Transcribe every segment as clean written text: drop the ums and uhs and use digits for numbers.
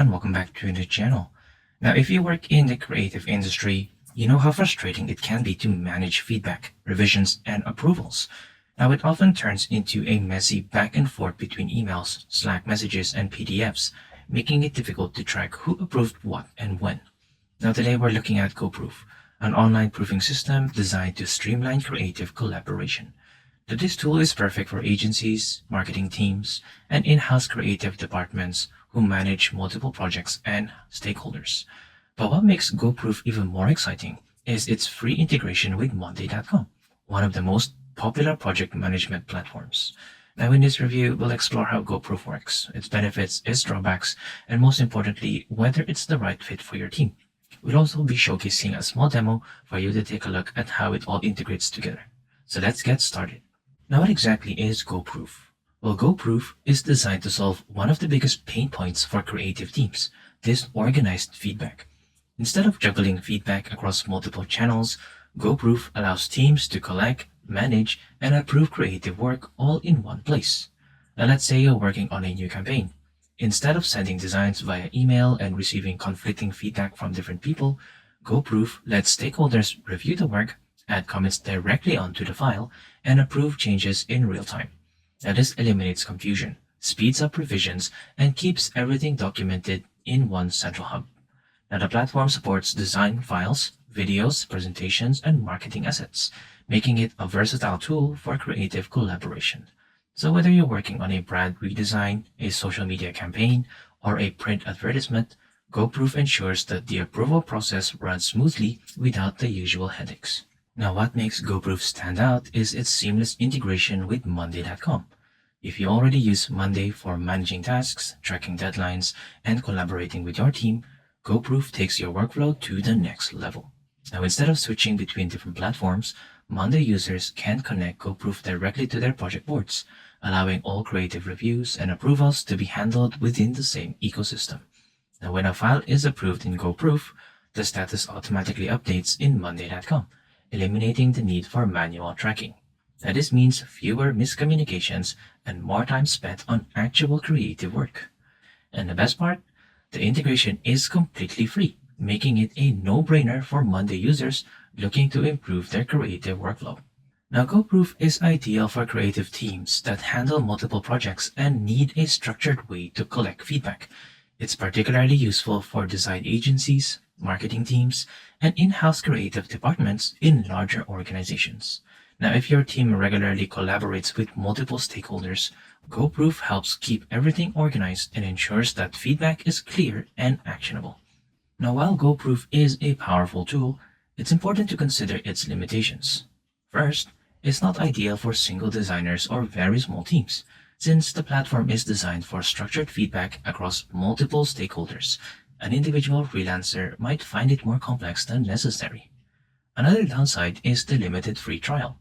and welcome back to the channel. Now, if you work in the creative industry, you know how frustrating it can be to manage feedback, revisions, and approvals. Now, it often turns into a messy back and forth between emails, Slack messages, and PDFs, making it difficult to track who approved what and when. Now, today we're looking at GoProof, an online proofing system designed to streamline creative collaboration. Now, this tool is perfect for agencies, marketing teams, and in-house creative departments who manage multiple projects and stakeholders. But what makes GoProof even more exciting is its free integration with Monday.com, one of the most popular project management platforms. Now, in this review, we'll explore how GoProof works, its benefits, its drawbacks, and most importantly, whether it's the right fit for your team. We'll also be showcasing a small demo for you to take a look at how it all integrates together. So let's get started. Now, what exactly is GoProof? Well, GoProof is designed to solve one of the biggest pain points for creative teams, this organized feedback. Instead of juggling feedback across multiple channels, GoProof allows teams to collect, manage, and approve creative work all in one place. Now, let's say you're working on a new campaign. Instead of sending designs via email and receiving conflicting feedback from different people, GoProof lets stakeholders review the work, add comments directly onto the file, and approve changes in real time. Now, this eliminates confusion, speeds up revisions, and keeps everything documented in one central hub. Now, the platform supports design files, videos, presentations, and marketing assets, making it a versatile tool for creative collaboration. So whether you're working on a brand redesign, a social media campaign, or a print advertisement, GoProof ensures that the approval process runs smoothly without the usual headaches. Now, what makes GoProof stand out is its seamless integration with Monday.com. If you already use Monday for managing tasks, tracking deadlines, and collaborating with your team, GoProof takes your workflow to the next level. Now, instead of switching between different platforms, Monday users can connect GoProof directly to their project boards, allowing all creative reviews and approvals to be handled within the same ecosystem. Now, when a file is approved in GoProof, the status automatically updates in Monday.com, eliminating the need for manual tracking. Now, this means fewer miscommunications and more time spent on actual creative work. And the best part? The integration is completely free, making it a no-brainer for Monday users looking to improve their creative workflow. Now, GoProof is ideal for creative teams that handle multiple projects and need a structured way to collect feedback. It's particularly useful for design agencies, marketing teams, and in-house creative departments in larger organizations. Now, if your team regularly collaborates with multiple stakeholders, GoProof helps keep everything organized and ensures that feedback is clear and actionable. Now, while GoProof is a powerful tool, it's important to consider its limitations. First, it's not ideal for single designers or very small teams, since the platform is designed for structured feedback across multiple stakeholders. An individual freelancer might find it more complex than necessary. Another downside is the limited free trial.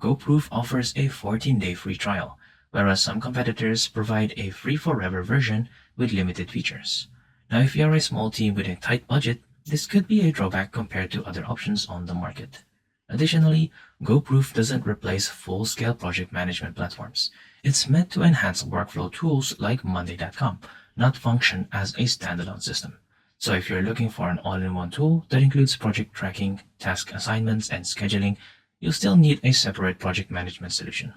GoProof offers a 14-day free trial, whereas some competitors provide a free forever version with limited features. Now, if you're a small team with a tight budget, this could be a drawback compared to other options on the market. Additionally, GoProof doesn't replace full-scale project management platforms. It's meant to enhance workflow tools like Monday.com, not function as a standalone system. So if you're looking for an all-in-one tool that includes project tracking, task assignments, and scheduling, you'll still need a separate project management solution.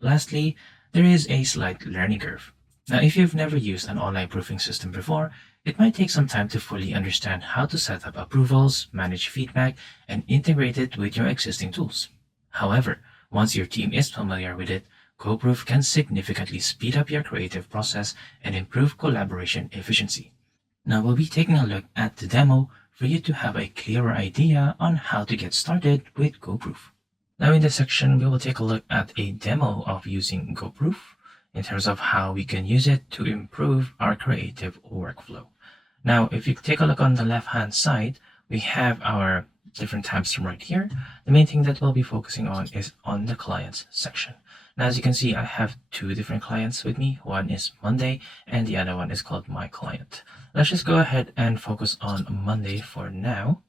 Lastly, there is a slight learning curve. Now, if you've never used an online proofing system before, it might take some time to fully understand how to set up approvals, manage feedback, and integrate it with your existing tools. However, once your team is familiar with it, GoProof can significantly speed up your creative process and improve collaboration efficiency. Now, we'll be taking a look at the demo for you to have a clearer idea on how to get started with GoProof. Now, in this section, we will take a look at a demo of using GoProof in terms of how we can use it to improve our creative workflow. Now, if you take a look on the left-hand side, we have our different tabs from right here. The main thing that we'll be focusing on is on the clients section. Now, as you can see, I have two different clients with me. One is Monday and the other one is called My Client. Let's just go ahead and focus on Monday for now.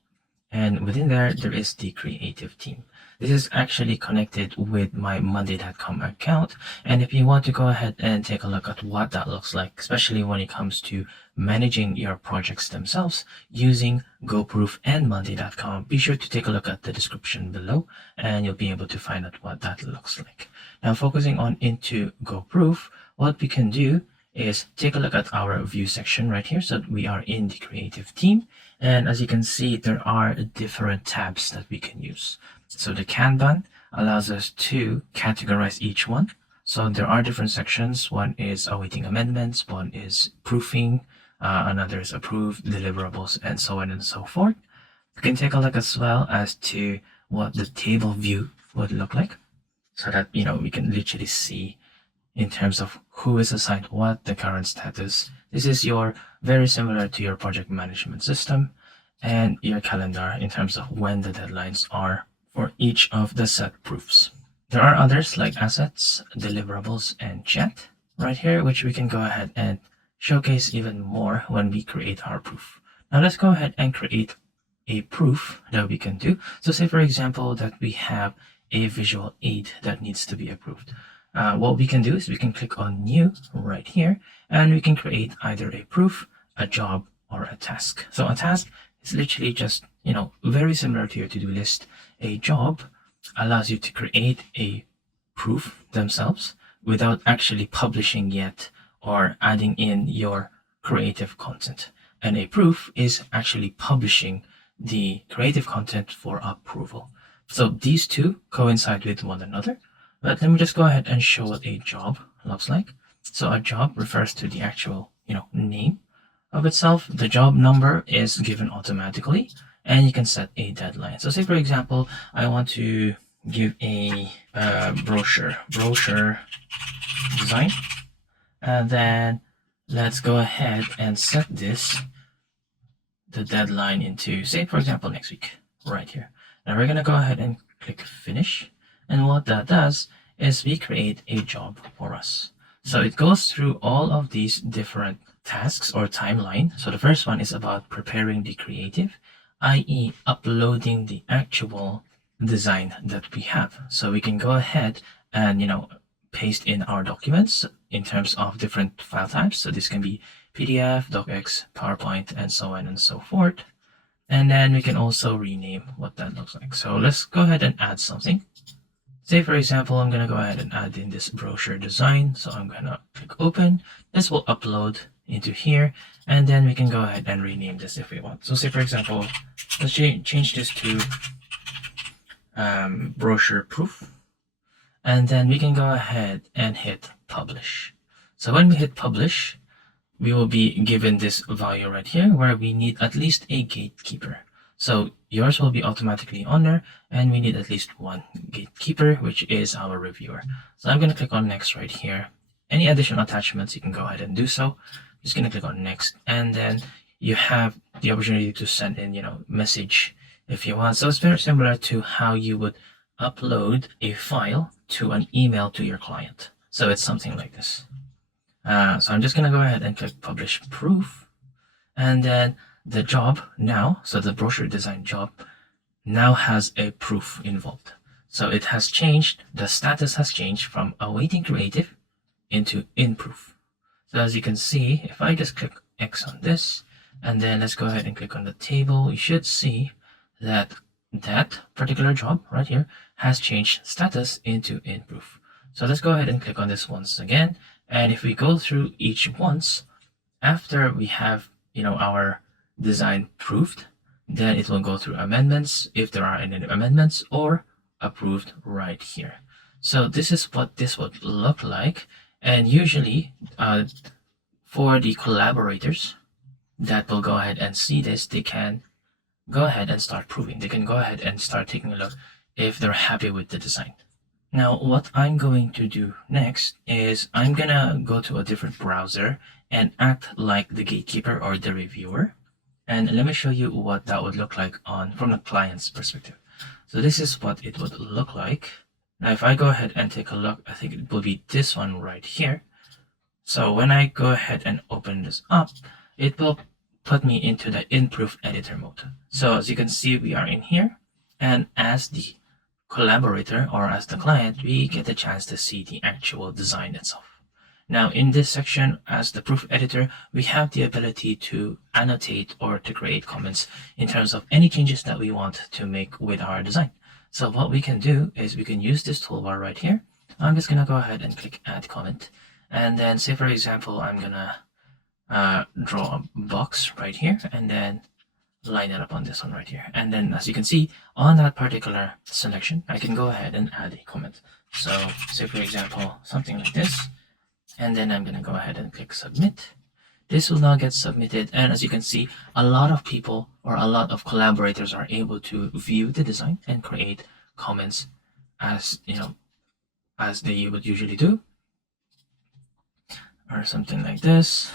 And within there, there is the creative team. This is actually connected with my Monday.com account. And if you want to go ahead and take a look at what that looks like, especially when it comes to managing your projects themselves using GoProof and Monday.com, be sure to take a look at the description below and you'll be able to find out what that looks like. Now, focusing on into GoProof, what we can do is take a look at our view section right here. So we are in the creative team. And as you can see, there are different tabs that we can use. So the Kanban allows us to categorize each one. So there are different sections. One is awaiting amendments, one is proofing, another is approved, deliverables, and so on and so forth. You can take a look as well as to what the table view would look like, so that we can literally see in terms of who is assigned what, the current status. This is very similar to your project management system and your calendar in terms of when the deadlines are for each of the set proofs. There are others like assets, deliverables, and chat right here, which we can go ahead and showcase even more when we create our proof. Now let's go ahead and create a proof that we can do. So say for example that we have a visual aid that needs to be approved. What we can do is we can click on new right here and we can create either a proof, a job, or a task. So a task is literally just, very similar to your to-do list. A job allows you to create a proof themselves without actually publishing yet or adding in your creative content. And a proof is actually publishing the creative content for approval. So these two coincide with one another. But let me just go ahead and show what a job looks like. So a job refers to the actual, name of itself. The job number is given automatically, and you can set a deadline. So say for example, I want to give a brochure design, and then let's go ahead and set the deadline into, say for example, next week right here. Now we're gonna go ahead and click finish. And what that does is we create a job for us. So it goes through all of these different tasks or timeline. So the first one is about preparing the creative, i.e. uploading the actual design that we have. So we can go ahead and, paste in our documents in terms of different file types. So this can be PDF, docx, PowerPoint, and so on and so forth. And then we can also rename what that looks like. So let's go ahead and add something. Say for example, I'm going to go ahead and add in this brochure design. So I'm going to click open. This will upload into here. And then we can go ahead and rename this if we want. So say for example, let's change this to brochure proof. And then we can go ahead and hit publish. So when we hit publish, we will be given this value right here where we need at least a gatekeeper. So yours will be automatically on there, and we need at least one gatekeeper, which is our reviewer. So I'm going to click on next right here. Any additional attachments, you can go ahead and do so. I'm just going to click on next, and then you have the opportunity to send in, message if you want. So it's very similar to how you would upload a file to an email to your client. So it's something like this. So I'm just going to go ahead and click publish proof, and then the job now, so the brochure design job now has a proof involved. So it has changed, the status has changed from awaiting creative into in proof. So as you can see, if I just click X on this, and then let's go ahead and click on the table, you should see that that particular job right here has changed status into in proof. So let's go ahead and click on this once again. And if we go through each once, after we have, our design proofed, then it will go through amendments if there are any amendments, or approved right here. So this is what this would look like. And usually for the collaborators that will go ahead and see this, they can go ahead and start proving. They can go ahead and start taking a look if they're happy with the design. Now, what I'm going to do next is I'm gonna go to a different browser and act like the gatekeeper or the reviewer. And let me show you what that would look like from the client's perspective. So this is what it would look like. Now, if I go ahead and take a look, I think it will be this one right here. So when I go ahead and open this up, it will put me into the in-proof editor mode. So as you can see, we are in here, and as the collaborator or as the client, we get a chance to see the actual design itself. Now in this section, as the proof editor, we have the ability to annotate or to create comments in terms of any changes that we want to make with our design. So what we can do is we can use this toolbar right here. I'm just gonna go ahead and click add comment. And then say for example, I'm gonna draw a box right here and then line it up on this one right here. And then as you can see on that particular selection, I can go ahead and add a comment. So say for example, something like this. And then I'm going to go ahead and click submit. This will now get submitted. And as you can see, a lot of people or a lot of collaborators are able to view the design and create comments as, as they would usually do. Or something like this.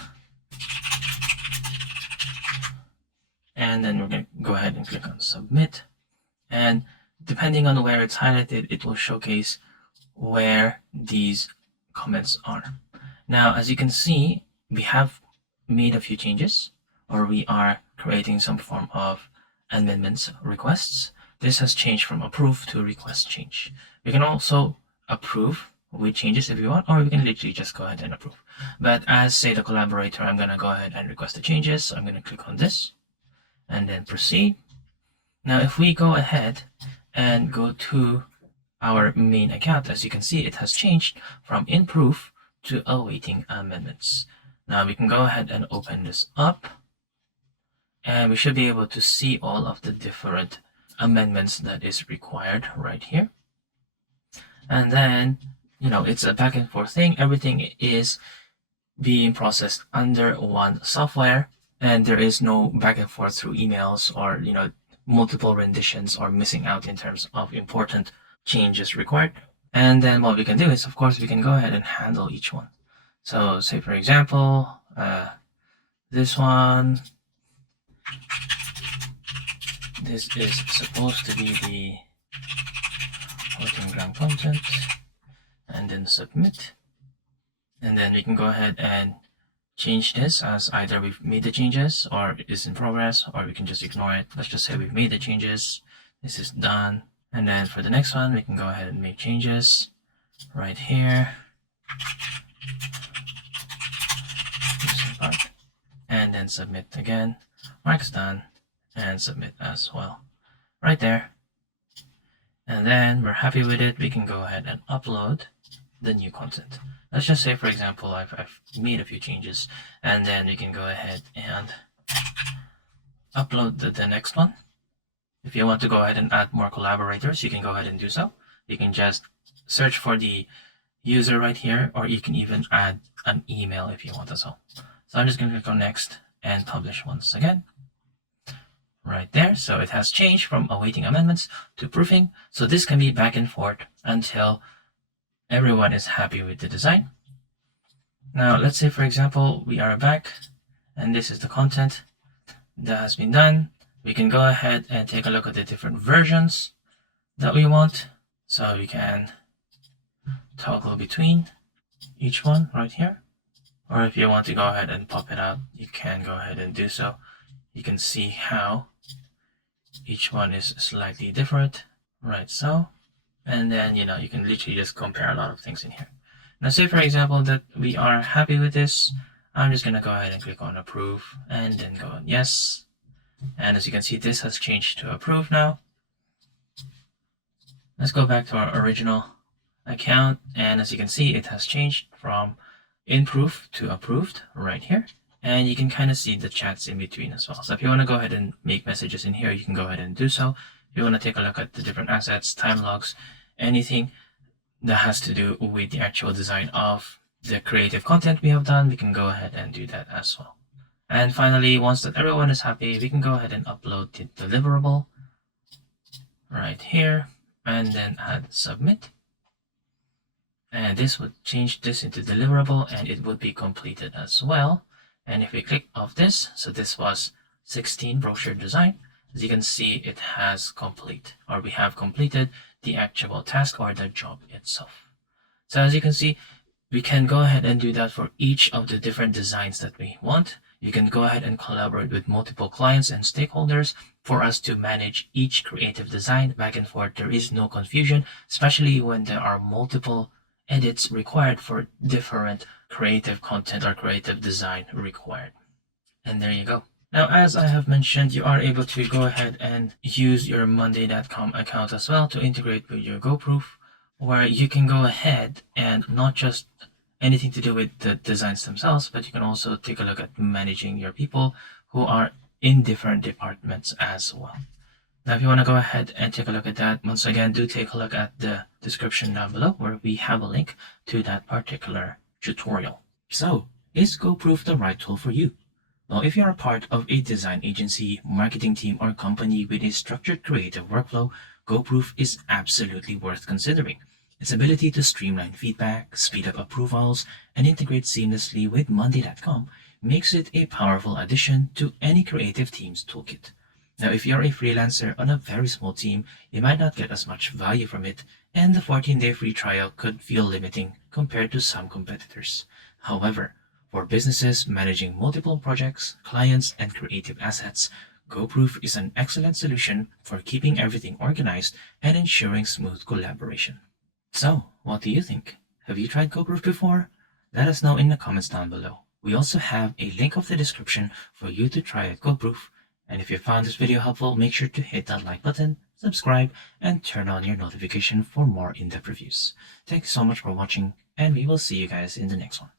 And then we're going to go ahead and click on submit. And depending on where it's highlighted, it will showcase where these comments are. Now, as you can see, we have made a few changes, or we are creating some form of amendments requests. This has changed from approve to request change. We can also approve with changes if you want, or we can literally just go ahead and approve. But as say the collaborator, I'm going to go ahead and request the changes. So I'm going to click on this and then proceed. Now, if we go ahead and go to our main account, as you can see, it has changed from in proof to awaiting amendments. Now we can go ahead and open this up, and we should be able to see all of the different amendments that is required right here. And then, it's a back and forth thing. Everything is being processed under one software, and there is no back and forth through emails or, multiple renditions or missing out in terms of important changes required. And then what we can do is, of course, we can go ahead and handle each one. So say for example, this one, this is supposed to be the 14-gram content, and then submit. And then we can go ahead and change this as either we've made the changes or it is in progress, or we can just ignore it. Let's just say we've made the changes. This is done. And then for the next one, we can go ahead and make changes right here. And then submit again. Mark's done. And submit as well. Right there. And then we're happy with it. We can go ahead and upload the new content. Let's just say, for example, I've made a few changes. And then we can go ahead and upload the next one. If you want to go ahead and add more collaborators, you can go ahead and do so. You can just search for the user right here, or you can even add an email if you want as well. So I'm just going to click on next and publish once again. Right there. So it has changed from awaiting amendments to proofing. So this can be back and forth until everyone is happy with the design. Now, let's say, for example, we are back and this is the content that has been done. We can go ahead and take a look at the different versions that we want. So we can toggle between each one right here. Or if you want to go ahead and pop it out, you can go ahead and do so. You can see how each one is slightly different, right? So, and then, you can literally just compare a lot of things in here. Now, say for example that we are happy with this. I'm just going to go ahead and click on approve and then go on yes. And as you can see, this has changed to approve now. Let's go back to our original account. And as you can see, it has changed from in proof to approved right here. And you can kind of see the chats in between as well. So if you want to go ahead and make messages in here, you can go ahead and do so. If you want to take a look at the different assets, time logs, anything that has to do with the actual design of the creative content we have done, we can go ahead and do that as well. And finally, once that everyone is happy, we can go ahead and upload the deliverable right here and then add submit. And this would change this into deliverable and it would be completed as well. And if we click off this, so this was 16 brochure design. As you can see, it has complete, or we have completed the actual task or the job itself. So as you can see, we can go ahead and do that for each of the different designs that we want. You can go ahead and collaborate with multiple clients and stakeholders for us to manage each creative design back and forth. There is no confusion, especially when there are multiple edits required for different creative content or creative design required. And there you go. Now, as I have mentioned, you are able to go ahead and use your Monday.com account as well to integrate with your GoProof, where you can go ahead and not just anything to do with the designs themselves, but you can also take a look at managing your people who are in different departments as well. Now, if you want to go ahead and take a look at that, once again, do take a look at the description down below where we have a link to that particular tutorial. So, is GoProof the right tool for you? Well, if you are part of a design agency, marketing team, or company with a structured creative workflow, GoProof is absolutely worth considering. Its ability to streamline feedback, speed up approvals, and integrate seamlessly with Monday.com makes it a powerful addition to any creative team's toolkit. Now, if you're a freelancer on a very small team, you might not get as much value from it, and the 14-day free trial could feel limiting compared to some competitors. However, for businesses managing multiple projects, clients, and creative assets, GoProof is an excellent solution for keeping everything organized and ensuring smooth collaboration. So, what do you think? Have you tried GoProof before? Let us know in the comments down below. We also have a link of the description for you to try out GoProof. And if you found this video helpful, make sure to hit that like button, subscribe, and turn on your notification for more in-depth reviews. Thank you so much for watching, and we will see you guys in the next one.